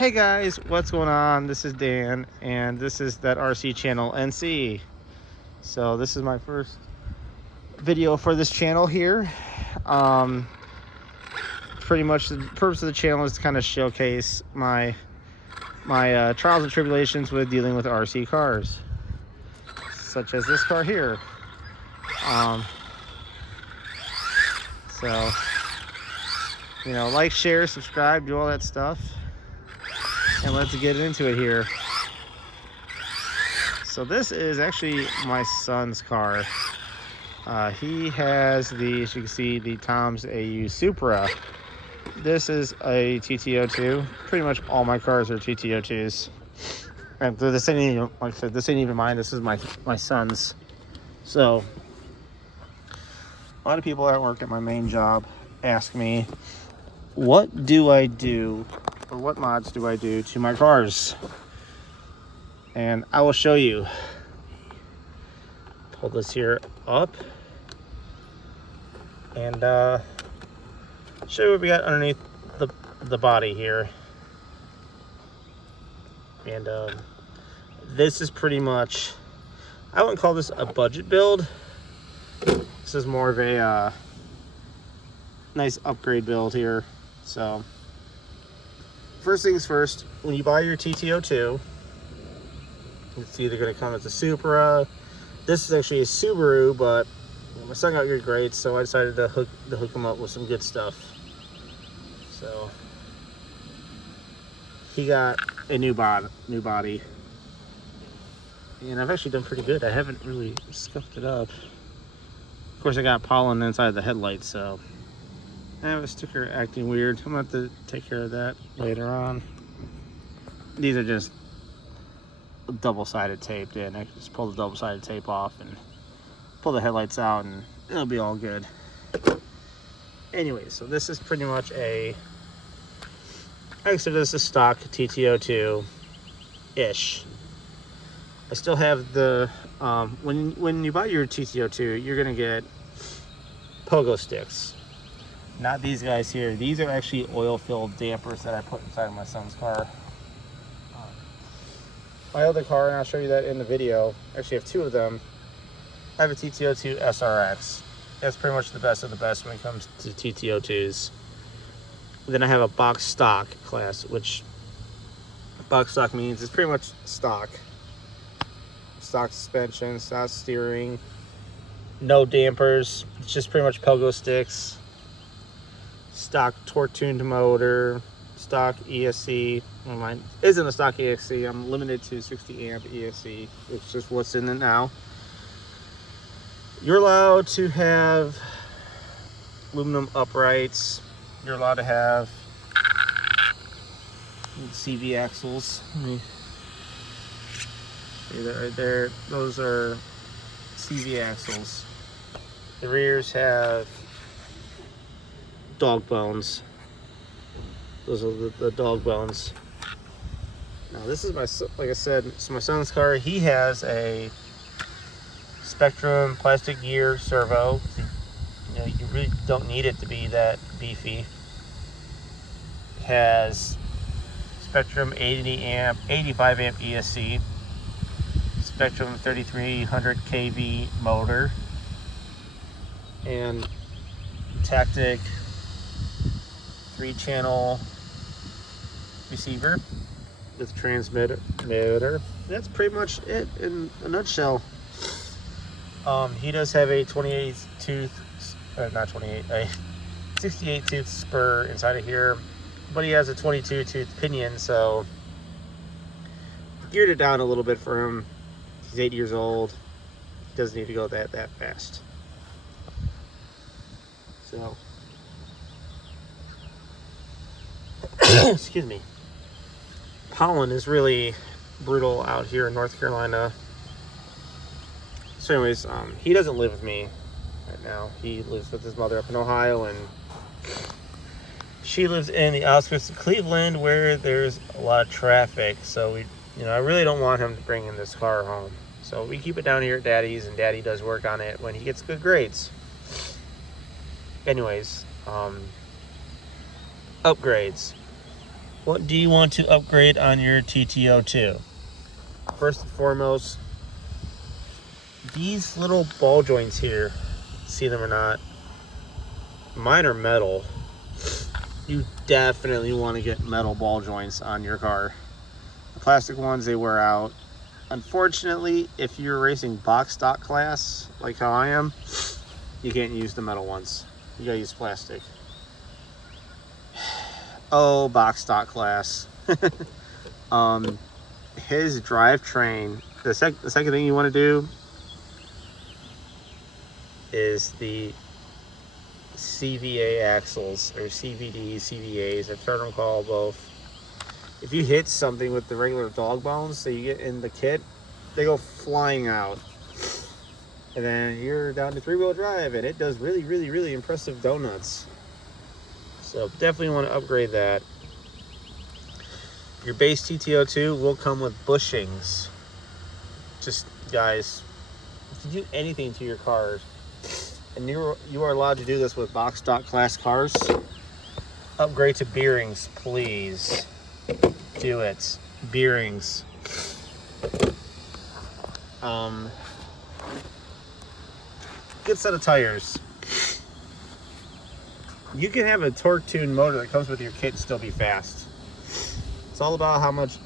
Hey guys, what's going on? This is Dan, and this is ThatRCchannelNC. So this is my first video for this channel here. Pretty much the purpose of the channel is to kind of showcase my trials and tribulations with dealing with RC cars, such as this car here. So, you know, like, share, subscribe, do all that stuff. And let's get into it here. So this is actually my son's car. He has the, as you can see, the Tom's AU Supra. This is a TT02. Pretty much all my cars are TT02s. And this ain't even, like I said, this ain't even mine. This is my son's. So a lot of people that work at my main job ask me, what do I do, or what mods do I do to my cars? And I will show you. Pull this here up and show you what we got underneath the body here. And this is pretty much, I wouldn't call this a budget build. This is more of a nice upgrade build here. So first things first, when you buy your TT02, it's either going to come as a Supra. This is actually a Subaru, but my son got good grades, so I decided to hook him up with some good stuff. So he got a new body, and I've actually done pretty good. I haven't really scuffed it up. Of course, I got pollen inside the headlights, so I have a sticker acting weird. I'm gonna have to take care of that later on. These are just double-sided taped in. I can just pull the double-sided tape off and pull the headlights out, and it'll be all good. Anyway, so this is pretty much a, actually this is stock TT02-ish. I still have the, when you buy your TT02, you're gonna get pogo sticks. Not these guys here. These are actually oil-filled dampers that I put inside my son's car. My other car, and I'll show you that in the video, actually I have two of them. I have a TT02 SRX. That's pretty much the best of the best when it comes to TT02s. Then I have a box stock class, which box stock means it's pretty much stock. Stock suspension, stock steering, no dampers. It's just pretty much pogo sticks. Stock torque tuned motor, stock ESC. Well, mine isn't a stock ESC. I'm limited to 60 amp ESC, which is just what's in it now. You're allowed to have aluminum uprights. You're allowed to have CV axles. See that right there? Those are CV axles. The rears have dog bones. Those are the dog bones. Now this is like I said, it's my son's car. He has a Spectrum plastic gear servo. You know, you really don't need it to be that beefy. It has Spectrum 80 amp, 85 amp ESC, Spectrum 3300 kV motor, and Tactic 3-channel receiver with transmitter. That's pretty much it in a nutshell. He does have a 28 tooth, not 28, a 68 tooth spur inside of here, but he has a 22 tooth pinion, so geared it down a little bit for him. He's 8 years old. He doesn't need to go that fast. So excuse me. Pollen is really brutal out here in North Carolina. So anyways, he doesn't live with me right now. He lives with his mother up in Ohio, and she lives in the outskirts of Cleveland where there's a lot of traffic. So I really don't want him to bring in this car home. So we keep it down here at Daddy's, and Daddy does work on it when he gets good grades. Anyways, upgrades. What do you want to upgrade on your TT02? First and foremost, these little ball joints here, see them or not, mine are metal. You definitely want to get metal ball joints on your car. The plastic ones, they wear out. Unfortunately, if you're racing box stock class, like how I am, you can't use the metal ones. You gotta use plastic. Oh, box stock class. His drivetrain, the second thing you want to do is the CVA axles, or CVD, CVAs, I've heard them called both. If you hit something with the regular dog bones that you get in the kit, they go flying out. And then you're down to 3-wheel drive, and it does really, really, really impressive donuts. So definitely want to upgrade that. Your base TT02 will come with bushings. Just, guys, if you do anything to your cars, and you are allowed to do this with box stock class cars, upgrade to bearings, please. Do it. Bearings. Good set of tires. You can have a torque tuned motor that comes with your kit and still be fast. It's all about how much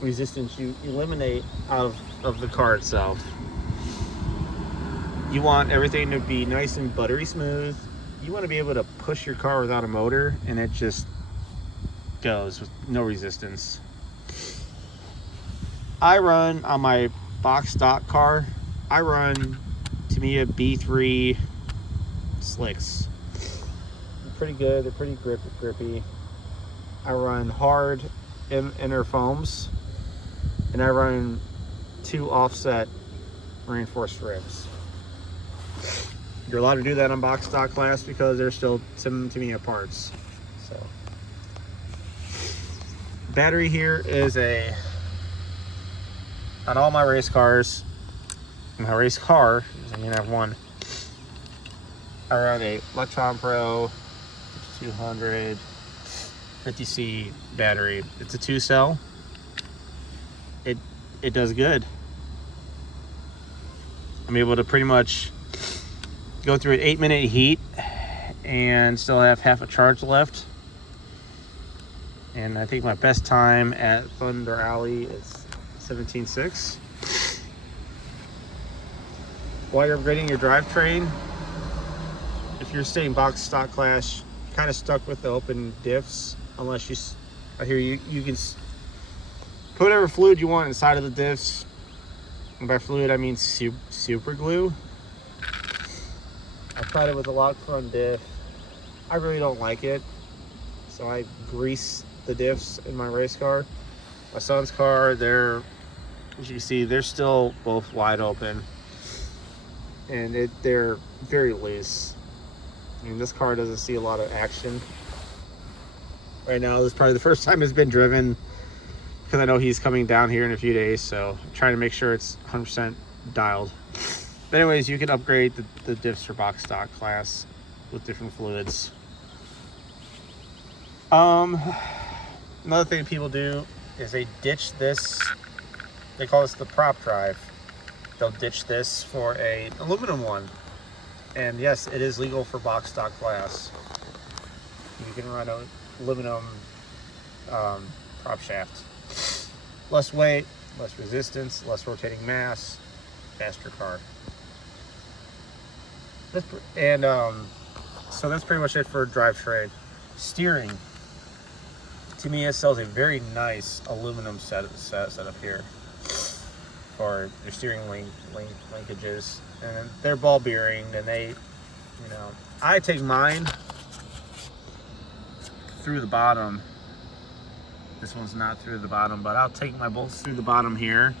resistance you eliminate out of the car itself. You want everything to be nice and buttery smooth. You want to be able to push your car without a motor, and it just goes with no resistance. I run on my box stock car, I run Tamiya B3 slicks. They're pretty good, they're pretty grippy. I run hard inner foams, and I run 2 offset reinforced ribs. You're allowed to do that on box stock class because there's still some Tamiya parts. So, battery here is on all my race cars. My race car, I mean I have one. I run a Electron Pro 250C battery. It's a 2-cell. It does good. I'm able to pretty much go through an 8-minute heat and still have half a charge left. And I think my best time at Thunder Alley is 17.6. While you're upgrading your drivetrain, if you're staying box stock class, you're kind of stuck with the open diffs, unless I hear you can put whatever fluid you want inside of the diffs. And by fluid, I mean super glue. I tried it with a lock front diff. I really don't like it, so I grease the diffs in my race car. My son's car, as you can see, they're still both wide open, and they're very loose. I mean, this car doesn't see a lot of action right now. This is probably the first time it's been driven, because I know he's coming down here in a few days, so I'm trying to make sure it's 100% dialed. But anyways, you can upgrade the diffs for box stock class with different fluids. Another thing people do is they ditch this. They call this the prop drive. They'll ditch this for an aluminum one. And yes, it is legal for box stock class. You can run an aluminum prop shaft. Less weight, less resistance, less rotating mass, faster car. So that's pretty much it for drivetrain. Steering. Tamiya sells a very nice aluminum setup here for your steering linkages, and they're ball bearing, and I take mine through the bottom. This one's not through the bottom, but I'll take my bolts through the bottom here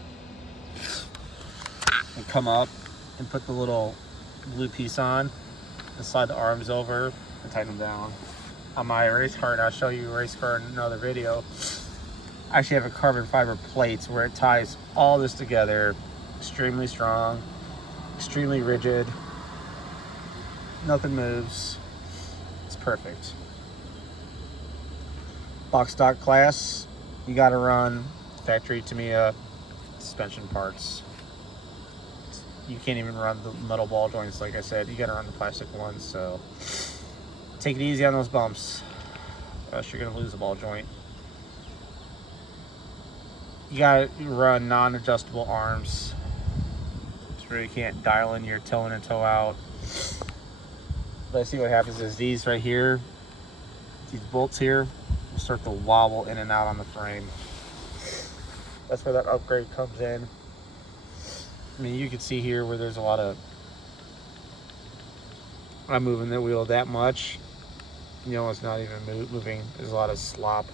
and come up and put the little blue piece on and slide the arms over and tighten them down. On my race car, and I'll show you a race car in another video, I actually have a carbon fiber plates where it ties all this together. Extremely strong, extremely rigid, nothing moves. It's perfect. box stock class, you got to run factory Tamiya suspension parts. You can't even run the metal ball joints, like I said. You got to run the plastic ones, so take it easy on those bumps, or else you're going to lose the ball joint. You got to run non-adjustable arms, where you can't dial in your toe in and toe out. But I see what happens is these right here, these bolts here, will start to wobble in and out on the frame. That's where that upgrade comes in. I mean, you can see here where there's a lot of, I'm moving the wheel that much, you know, it's not even moving. There's a lot of slop.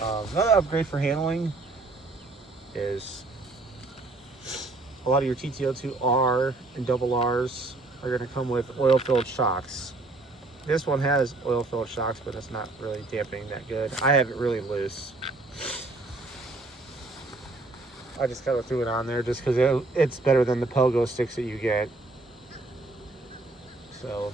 Another upgrade for handling is a lot of your TT02R and double R's are going to come with oil-filled shocks. This one has oil-filled shocks, but it's not really dampening that good. I have it really loose. I just kind of threw it on there just because it's better than the pogo sticks that you get. So,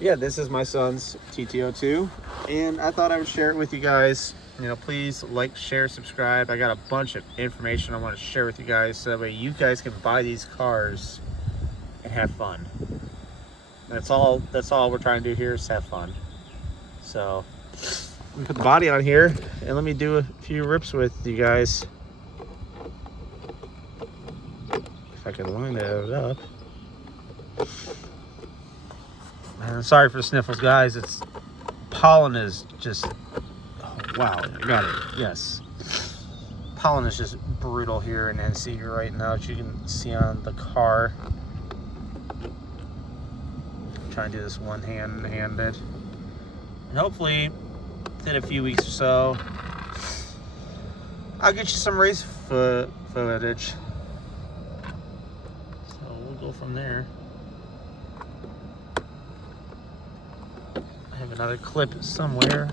yeah, this is my son's TT02, and I thought I would share it with you guys. You know, please like, share, subscribe. I got a bunch of information I want to share with you guys, so that way you guys can buy these cars and have fun. That's all we're trying to do here, is have fun. So let me put the body on here and let me do a few rips with you guys. If I can line it up. And sorry for the sniffles, guys. It's pollen is just, oh, wow, I got it. Yes, pollen is just brutal here in NC right now, as you can see on the car. Trying to do this one-handed, and hopefully within a few weeks or so I'll get you some race footage, so we'll go from there. I have another clip somewhere.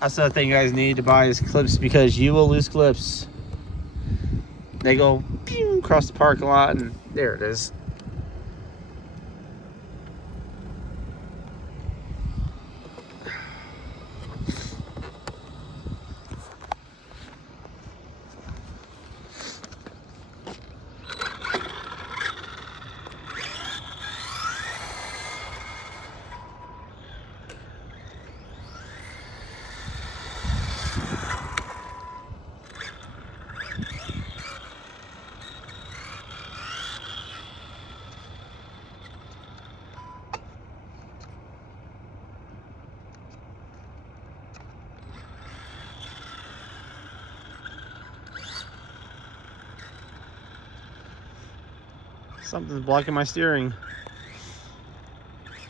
That's the thing you guys need to buy is clips, because you will lose clips. They go pew, across the parking lot, and there it is. Something's blocking my steering.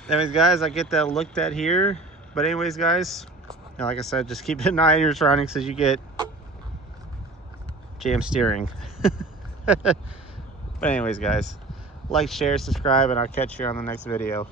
Anyways, guys, I get that looked at here. But anyways, guys, you know, like I said, just keep an eye on your surroundings as you get jam steering. But anyways, guys, like, share, subscribe, and I'll catch you on the next video.